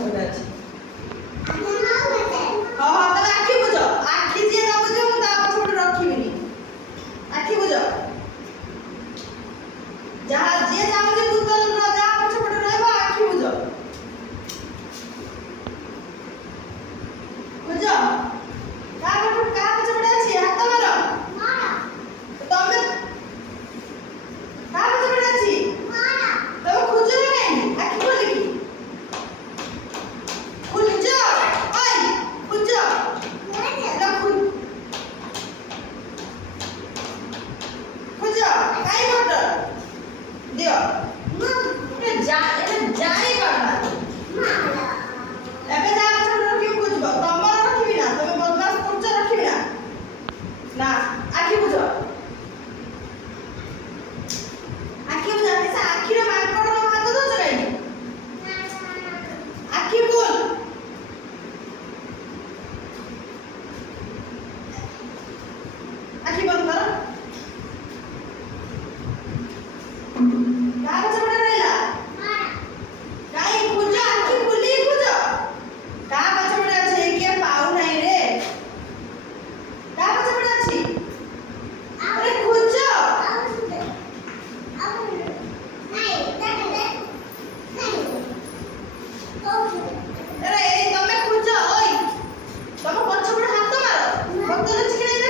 ପଛପଟେ ଅଛି। ହଁ ହଁ ତମେ ଆଖି ବୁଝ, ଆଖି ଯିଏ ନ ବୁଝିବ ମୁଁ ତା ପଛପଟେ ରଖିବିନି। ଆଖି ବୁଝ, ଯାହା ଯିଏ ଚାହୁଁଛି ଭୂତ ଯାହା ପଛପଟେ ରହିବ ଆଖି ବୁଝ। ବୁଝ କାହା ପଛପଟେ ଅଛି ହାତ ମାର। ତମେ କାହା ପଛପଟେ ଅଛି ତମେ ଖୋଜୁଛ କାହିଁକି? ଆଖି ଖୋଲିକି ଖୋଜ, ଓଇ ଖୋଜ ଖୋଜ କାଇଁ ଭୋଟ ଦିଅ ଜାଣି ପାରୁନା। ଏବେ ଯାହା ପଛପଟେ ରଖିକି ଖୋଜିବ, ତମର ରଖିବି ନା, ତମେ ବଦମାସ କରୁଛ ରଖିବି ନା। ନା ଆଖି ବୁଝ, ଆଖି ବୁଝ। ସେ ଆଖିରେ ମାଙ୍କଡ ହାତ ଦଉଛ କାହିଁକି? ଆଖି ଖୋଲ, ଆଖି ବନ୍ଦ କର। କାହା ପଛପଟେ ରହିଲା? କାଇଁ ଖୋଜ, ଆଖି ଖୋଲିକି ଖୋଜ। କାହା ପଛପଟେ ଅଛି? କିଏ ପାଉନାହିଁ ରେ। କାହା ପଛପଟେ ଅଛି? ଆରେ ଖୋଜ। ଆରେ ଏଇ ତମେ ଖୋଜ, ଓଇ ତମ ପଛପଟେ ହାତ ମାର। ଭକ୍ତ ଅଛି କି ନାହିଁ